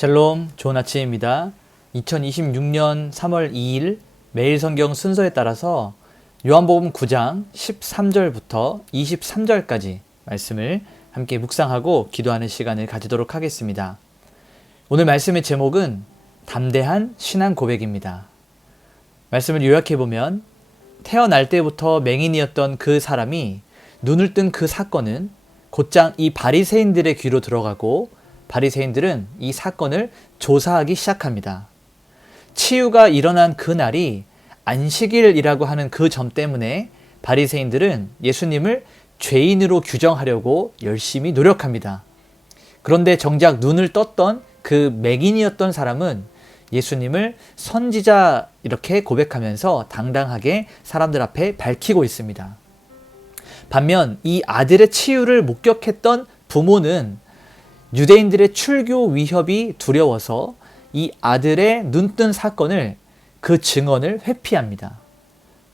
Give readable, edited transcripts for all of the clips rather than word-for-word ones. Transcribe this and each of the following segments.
샬롬, 좋은 아침입니다. 2026년 3월 2일 매일 성경 순서에 따라서 요한복음 9장 13절부터 23절까지 말씀을 함께 묵상하고 기도하는 시간을 가지도록 하겠습니다. 오늘 말씀의 제목은 담대한 신앙 고백입니다. 말씀을 요약해보면 태어날 때부터 맹인이었던 그 사람이 눈을 뜬 그 사건은 곧장 이 바리새인들의 귀로 들어가고 바리새인들은 이 사건을 조사하기 시작합니다. 치유가 일어난 그날이 안식일이라고 하는 그 점 때문에 바리새인들은 예수님을 죄인으로 규정하려고 열심히 노력합니다. 그런데 정작 눈을 떴던 그 맹인이었던 사람은 예수님을 선지자 이렇게 고백하면서 당당하게 사람들 앞에 밝히고 있습니다. 반면 이 아들의 치유를 목격했던 부모는 유대인들의 출교 위협이 두려워서 이 아들의 눈뜬 사건을 그 증언을 회피합니다.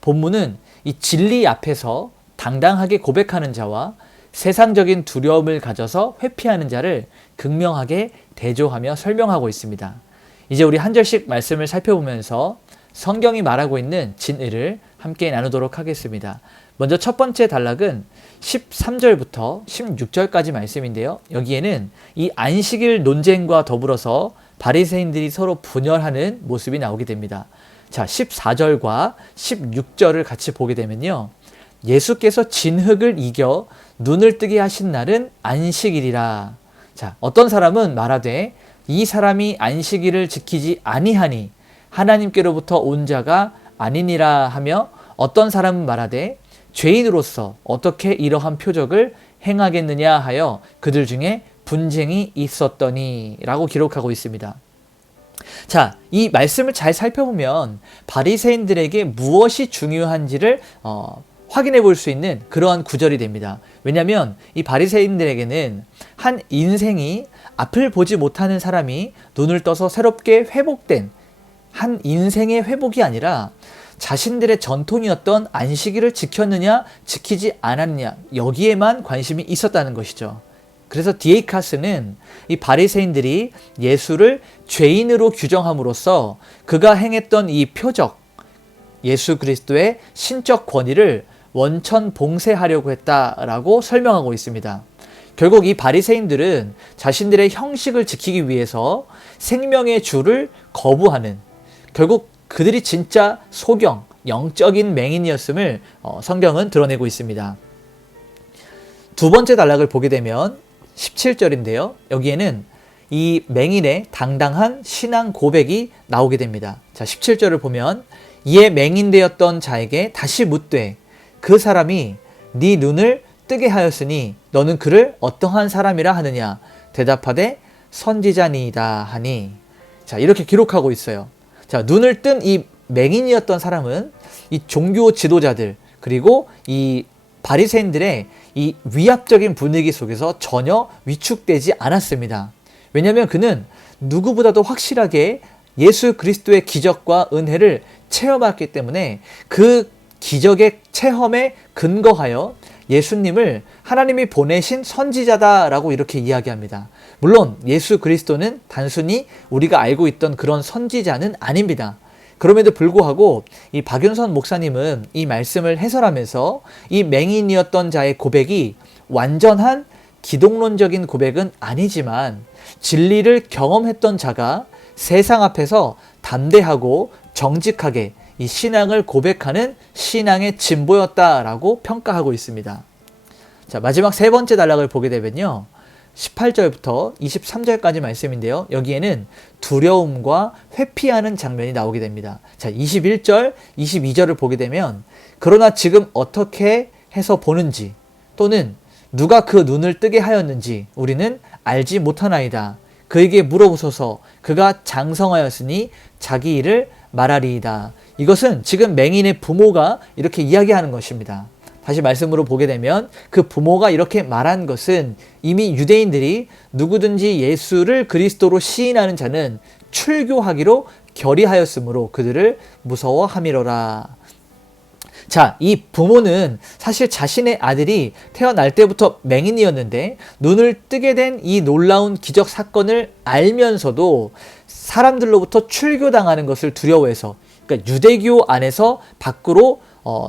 본문은 이 진리 앞에서 당당하게 고백하는 자와 세상적인 두려움을 가져서 회피하는 자를 극명하게 대조하며 설명하고 있습니다. 이제 우리 한 절씩 말씀을 살펴보면서 성경이 말하고 있는 진의를 함께 나누도록 하겠습니다. 먼저 첫 번째 단락은 13절부터 16절까지 말씀인데요. 여기에는 이 안식일 논쟁과 더불어서 바리새인들이 서로 분열하는 모습이 나오게 됩니다. 자, 14절과 16절을 같이 보게 되면요. 예수께서 진흙을 이겨 눈을 뜨게 하신 날은 안식일이라. 자, 어떤 사람은 말하되 이 사람이 안식일을 지키지 아니하니 하나님께로부터 온 자가 아니니라 하며, 어떤 사람은 말하되 죄인으로서 어떻게 이러한 표적을 행하겠느냐 하여 그들 중에 분쟁이 있었더니 라고 기록하고 있습니다. 자, 이 말씀을 잘 살펴보면 바리새인들에게 무엇이 중요한지를 확인해 볼 수 있는 그러한 구절이 됩니다. 왜냐하면 이 바리새인들에게는 한 인생이 앞을 보지 못하는 사람이 눈을 떠서 새롭게 회복된 한 인생의 회복이 아니라 자신들의 전통이었던 안식일을 지켰느냐 지키지 않았느냐, 여기에만 관심이 있었다는 것이죠. 그래서 디에이카스는 이 바리새인들이 예수를 죄인으로 규정함으로써 그가 행했던 이 표적, 예수 그리스도의 신적 권위를 원천 봉쇄하려고 했다라고 설명하고 있습니다. 결국 이 바리새인들은 자신들의 형식을 지키기 위해서 생명의 주를 거부하는, 결국 그들이 진짜 소경, 영적인 맹인이었음을 성경은 드러내고 있습니다. 두 번째 단락을 보게 되면 17절인데요. 여기에는 이 맹인의 당당한 신앙 고백이 나오게 됩니다. 자, 17절을 보면 이에 맹인되었던 자에게 다시 묻되 그 사람이 네 눈을 뜨게 하였으니 너는 그를 어떠한 사람이라 하느냐? 대답하되 선지자니이다 하니. 자, 이렇게 기록하고 있어요. 자, 눈을 뜬 이 맹인이었던 사람은 이 종교 지도자들 그리고 이 바리새인들의 이 위압적인 분위기 속에서 전혀 위축되지 않았습니다. 왜냐하면 그는 누구보다도 확실하게 예수 그리스도의 기적과 은혜를 체험했기 때문에 그 기적의 체험에 근거하여 예수님을 하나님이 보내신 선지자다라고 이렇게 이야기합니다. 물론 예수 그리스도는 단순히 우리가 알고 있던 그런 선지자는 아닙니다. 그럼에도 불구하고 이 박윤선 목사님은 이 말씀을 해설하면서 이 맹인이었던 자의 고백이 완전한 기독론적인 고백은 아니지만 진리를 경험했던 자가 세상 앞에서 담대하고 정직하게 이 신앙을 고백하는 신앙의 진보였다라고 평가하고 있습니다. 자, 마지막 세 번째 단락을 보게 되면요. 18절부터 23절까지 말씀인데요. 여기에는 두려움과 회피하는 장면이 나오게 됩니다. 자, 21절, 22절을 보게 되면 그러나 지금 어떻게 해서 보는지 또는 누가 그 눈을 뜨게 하였는지 우리는 알지 못하나이다. 그에게 물어보소서. 그가 장성하였으니 자기 일을 말하리이다. 이것은 지금 맹인의 부모가 이렇게 이야기하는 것입니다. 다시 말씀으로 보게 되면 그 부모가 이렇게 말한 것은 이미 유대인들이 누구든지 예수를 그리스도로 시인하는 자는 출교하기로 결의하였으므로 그들을 무서워함이로라. 자, 이 부모는 사실 자신의 아들이 태어날 때부터 맹인이었는데 눈을 뜨게 된 이 놀라운 기적 사건을 알면서도 사람들로부터 출교당하는 것을 두려워해서, 그러니까 유대교 안에서 밖으로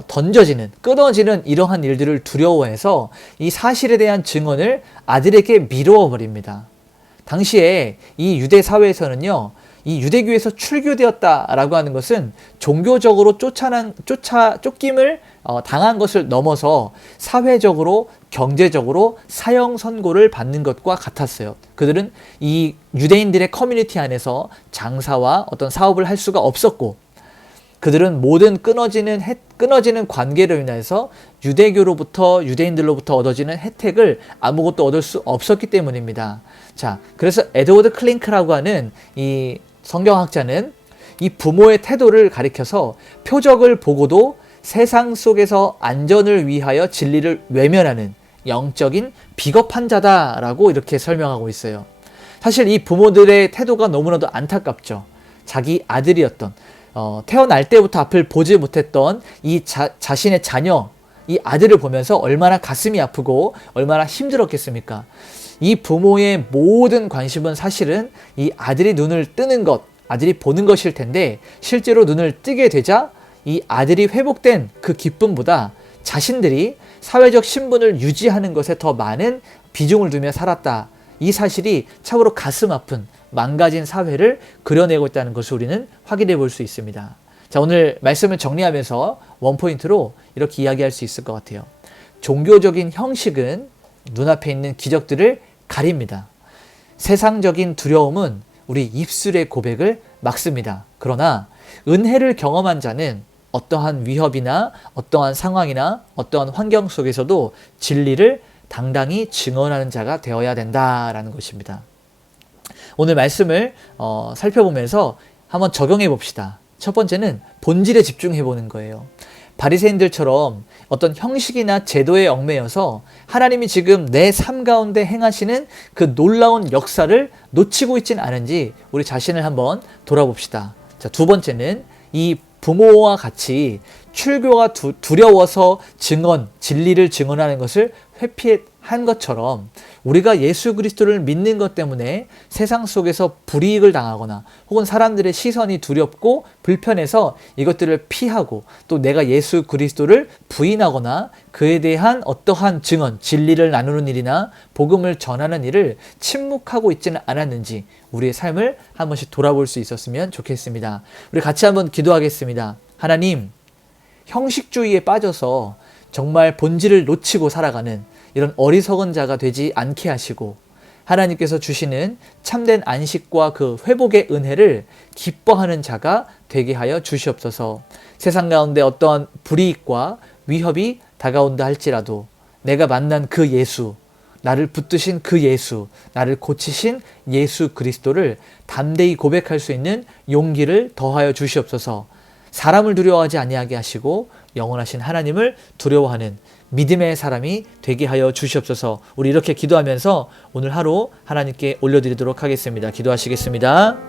던져지는, 끊어지는 이러한 일들을 두려워해서 이 사실에 대한 증언을 아들에게 미루어 버립니다. 당시에 이 유대 사회에서는요, 이 유대교에서 출교되었다라고 하는 것은 종교적으로 쫓김을 당한 것을 넘어서 사회적으로, 경제적으로 사형 선고를 받는 것과 같았어요. 그들은 이 유대인들의 커뮤니티 안에서 장사와 어떤 사업을 할 수가 없었고, 그들은 모든 끊어지는 관계로 인해서 유대인들로부터 얻어지는 혜택을 아무것도 얻을 수 없었기 때문입니다. 자, 그래서 에드워드 클링크라고 하는 이 성경학자는 이 부모의 태도를 가리켜서 표적을 보고도 세상 속에서 안전을 위하여 진리를 외면하는 영적인 비겁한 자다라고 이렇게 설명하고 있어요. 사실 이 부모들의 태도가 너무나도 안타깝죠. 자기 아들이었던, 태어날 때부터 앞을 보지 못했던 이 자신의 자녀, 이 아들을 보면서 얼마나 가슴이 아프고 얼마나 힘들었겠습니까? 이 부모의 모든 관심은 사실은 이 아들이 눈을 뜨는 것, 아들이 보는 것일 텐데, 실제로 눈을 뜨게 되자 이 아들이 회복된 그 기쁨보다 자신들이 사회적 신분을 유지하는 것에 더 많은 비중을 두며 살았다. 이 사실이 참으로 가슴 아픈 망가진 사회를 그려내고 있다는 것을 우리는 확인해 볼 수 있습니다. 자, 오늘 말씀을 정리하면서 원포인트로 이렇게 이야기할 수 있을 것 같아요. 종교적인 형식은 눈앞에 있는 기적들을 가립니다. 세상적인 두려움은 우리 입술의 고백을 막습니다. 그러나 은혜를 경험한 자는 어떠한 위협이나 어떠한 상황이나 어떠한 환경 속에서도 진리를 당당히 증언하는 자가 되어야 된다라는 것입니다. 오늘 말씀을 살펴보면서 한번 적용해 봅시다. 첫 번째는 본질에 집중해 보는 거예요. 바리새인들처럼 어떤 형식이나 제도에 얽매여서 하나님이 지금 내 삶 가운데 행하시는 그 놀라운 역사를 놓치고 있지는 않은지 우리 자신을 한번 돌아봅시다. 자, 두 번째는 이 부모와 같이 출교가 두려워서 진리를 증언하는 것을 회피한 것처럼 우리가 예수 그리스도를 믿는 것 때문에 세상 속에서 불이익을 당하거나 혹은 사람들의 시선이 두렵고 불편해서 이것들을 피하고 또 내가 예수 그리스도를 부인하거나 그에 대한 어떠한 증언, 진리를 나누는 일이나 복음을 전하는 일을 침묵하고 있지는 않았는지 우리의 삶을 한 번씩 돌아볼 수 있었으면 좋겠습니다. 우리 같이 한번 기도하겠습니다. 하나님, 형식주의에 빠져서 정말 본질을 놓치고 살아가는 이런 어리석은 자가 되지 않게 하시고 하나님께서 주시는 참된 안식과 그 회복의 은혜를 기뻐하는 자가 되게 하여 주시옵소서. 세상 가운데 어떠한 불이익과 위협이 다가온다 할지라도 내가 만난 그 예수, 나를 붙드신 그 예수, 나를 고치신 예수 그리스도를 담대히 고백할 수 있는 용기를 더하여 주시옵소서. 사람을 두려워하지 아니하게 하시고 영원하신 하나님을 두려워하는 믿음의 사람이 되게 하여 주시옵소서. 우리 이렇게 기도하면서 오늘 하루 하나님께 올려드리도록 하겠습니다. 기도하시겠습니다.